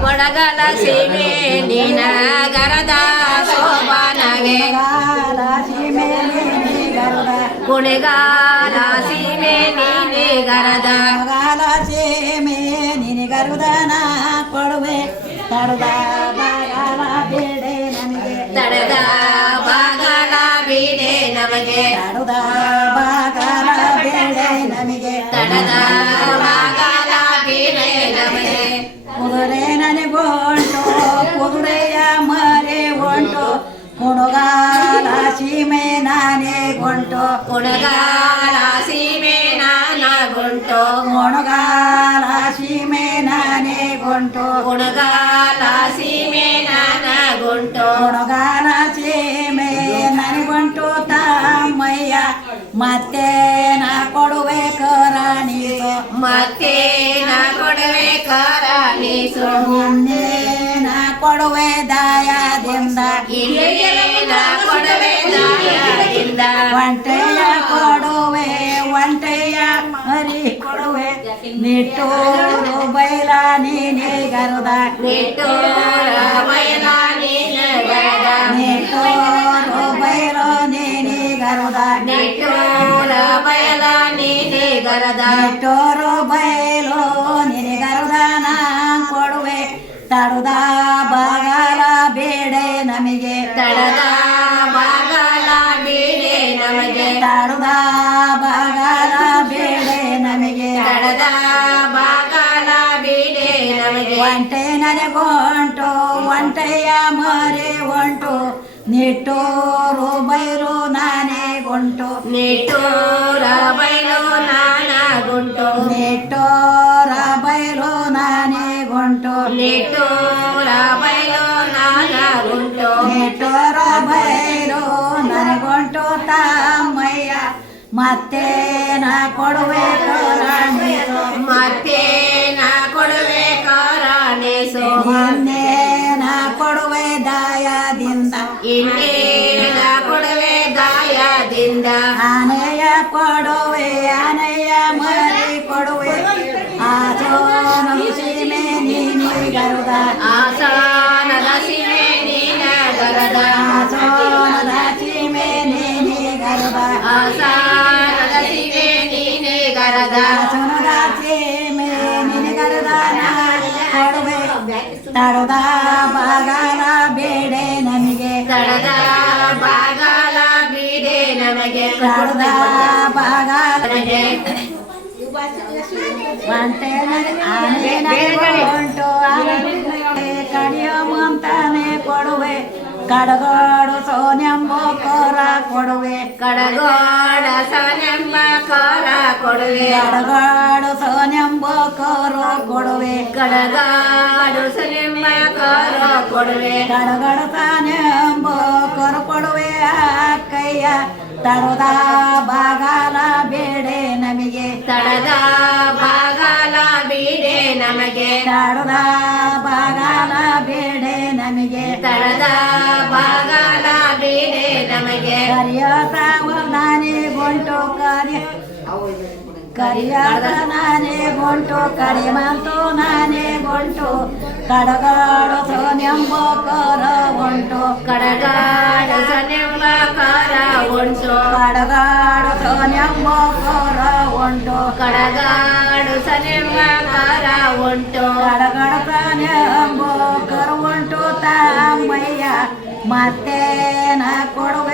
ಕೊಡಗಲ ಸೀಮೆ ನೀನ ಗರದ ಶೋಭನವೇ ಕುಣಿಗಾಲ ಸೀಮೆ ನೀನೆ ಗರದ ಸೀಮೆ ನೀನೆ ಗರುದನ ಕೊಡುವೆ ತಡದ ಬಾಗಲ ಬೇಡೆ ನಮಗೆ ತಡದ ಬಾಗಲ ಬೀಡೆ ನಮಗೆ ತಡದ ಬಾಗಲ ಬೇಡೆ ನಮಗೆ ತಡದ ಬಾಗಲ ಬೀಡೆ ನಮಗೆ ಕುದುರೆ ನನಗೊಂಟು ಕುದುರೆಯ ಮರೆ ಹೊಂಟು ಕುಣಗಾಲ ಸೀಮೆ ನಾನೇ ಗೊಂಟು ಕುಣಗಾಲ ಸೀಮೆ ನಾನಗುಂಟು ಕುಣಗಾಲ ಸೀಮೆ ನಾನೇ ಗೊಂಟು ಕುಣಗಾಲ ಸೀಮೆ ನಾನಗುಂಟು ಕುಣಗಾಲ ಸೀಮೆ ನನಗೊಂಟು ತಮ್ಮಯ್ಯ ಮತ್ತೆ ನಾ ಕೊಡುವೆ ಕರಾಣೀಸು ಮತ್ತೆ ನಾ ಕೊಡುವೆ ಕರಾಣೀಸು ಇನ್ನೇ ನಾ ಕೊಡುವೆ ದಾಯದಿಂದ ಇಲ್ಲೇ ನಾ ಕೊಡುವೆ ದಾಯದಿಂದ ಒಂಟೆಯ ಕೊಡುವೆ ಒಂಟೆಯ ಮರಿ ಕೊಡುವೆ ನಿಟ್ಟೂರು ಬೈಲ ನೀನೇ ಗರುದ ನಿಟ್ಟೂರ ಬಯಲ ನೀನ ಗರದ ನಿಟ್ಟೂರು ಬೈಲ ನೀನೇ ಗರುದ ನಿಟ್ಟೂರ ಬಯಲ ನೀನೆ ಗರದ ನಿಟ್ಟೂರು ಬೈಲು ನೀನೇ ಗರುದ ನಾ ಕೊಡುವೆ ತಡುದ ಬಾಗಲ ಬೇಡೆ ನಮಗೆ ತಡದ ಬಾಗಲ ಬೀಡೆ ನಮಗೆ ತಡುದ ಬಾಗಲ ಬೇಡೆ ನಮಗೆ ತಡದ ಬಾಗಲ ಬೀಡೆ ನಮಗೆ ಒಂಟೆ ನನಗೊಂಟು ಒಂಟೆಯ ಮರೆ ಹೊಂಟು ನಿಟ್ಟೂರು ಬೈರು ನಾನೇ ಗೊಂಟು ನಿಟ್ಟೂರ ಬಯಲು ನಾನಗುಂಟು ನಿಟ್ಟೂರ ಬೈರು ನಾನೇ ಗೊಂಟು ನಿಟ್ಟೂರ ಬಯಲು ನಾನಗುಂಟು ನಿಟ್ಟೂರ ಬೈರು ನನಗೊಂಟು ತಮ್ಮಯ್ಯ ಮತ್ತೆ ನಾ ಕೊಡುವೆ ಕರಾಣೀಸು ಮತ್ತೆ ನಾ ಕೊಡುವೆ ಕರಾಣೀಸು ಇನ್ನೇ ನಾ ಕೊಡುವೆ ದಾಯದಿಂದ ಇನ್ನೇ ನಾ ಕೊಡುವೆ ದಾಯದಿಂದ ಆನೆಯ ಕೊಡುವೆ ಆನೆಯ ಮರಿ ಕೊಡುವೆ ಆಸೋನ ಸೀಮೆ ನೀನಿ ಗರುದ ಆಸಾನದ ಸೀಮೆ ನೀನ ಗರದ ಆಸೋನದ ಸೀಮೆ ನೀನಿ ಗರುದ ಆಸಾನದ ಸೀಮೆ ನೀನೆ ಗರದ ಆಸೋನದ ಸೀಮೆ ನೀನಿ ಗರುದ ನಾ ಕೊಡುವೆ ತಡುದ ಬಾಗಲ ಬೇಡೆ ನಮಗೆ ತಡದ ಬಾಗಲ ಬೀಡೆ ನಮಗೆ ತಡುದ ಬಾಗಲ ನಮಗೆ ಒಂಟೆ ಆನೆ ನನಗೊಂಟು ಕಡಿಯೋ ಮುಂತಾನೆ ಕೊಡುವೆ ಕಡಗೋಡು ಸೋನೆಂಬ ಕೋರ ಕೊಡುವೆ ಕಡಗೋಡ ಸನೆಂಬ ಕಾರ ಕೊಡುವೆ ಕಡಗೋಡು ಸೋನೆಂಬ ಕೋರ ಕೊಡುವೆ ಕಡಗಾಡು ಸನೆಂಬ ಕಾರ ಕೊಡುವೆ ಕಡಗಡ ಸನೆಂಬ ಕೋರ ಕೊಡುವೆ ಅಕ್ಕಯ್ಯ ತಡುದ ಬಾಗಲ ಬೇಡೆ ನಮಗೆ ತಡದ ಬಾಗಲ ಬೀಡೆ ನಮಗೆ ತಡುದ ಬಾಗಲ ಬೇಡೆ ನಮಗೆ ತಡದ ಬಾಗಲ ಬೀಡೆ ನಮಗೆ ಕರಿಯ ಸಾವಧಾನೆ ಗೊಂಟು ಕರಿಯಾದ ನಾನೇ ಗೊಂಟು ಕಡಿಮಂತು ನಾನೇ ಗೊಂಟು ಕಡಗಾಡು ಸೋನೆಂಬ ಕರ ಗೊಂಟು ಕಡಗಾಡು ಸನೆಂಬ ಕಾರ ಉಂಟು ಕಡಗಾಡು ಸೋನೆಂಬ ಕರ ಉಂಟು ಕಡಗಾಡು ಸನೆಂಬ ಕಾರ ಉಂಟು ಕಡಗಡ ಸನೆಂಬ ಕರ ಉಂಟು ತಮ್ಮಯ್ಯ ಮತ್ತೆ ನಾ ಕೊಡುವ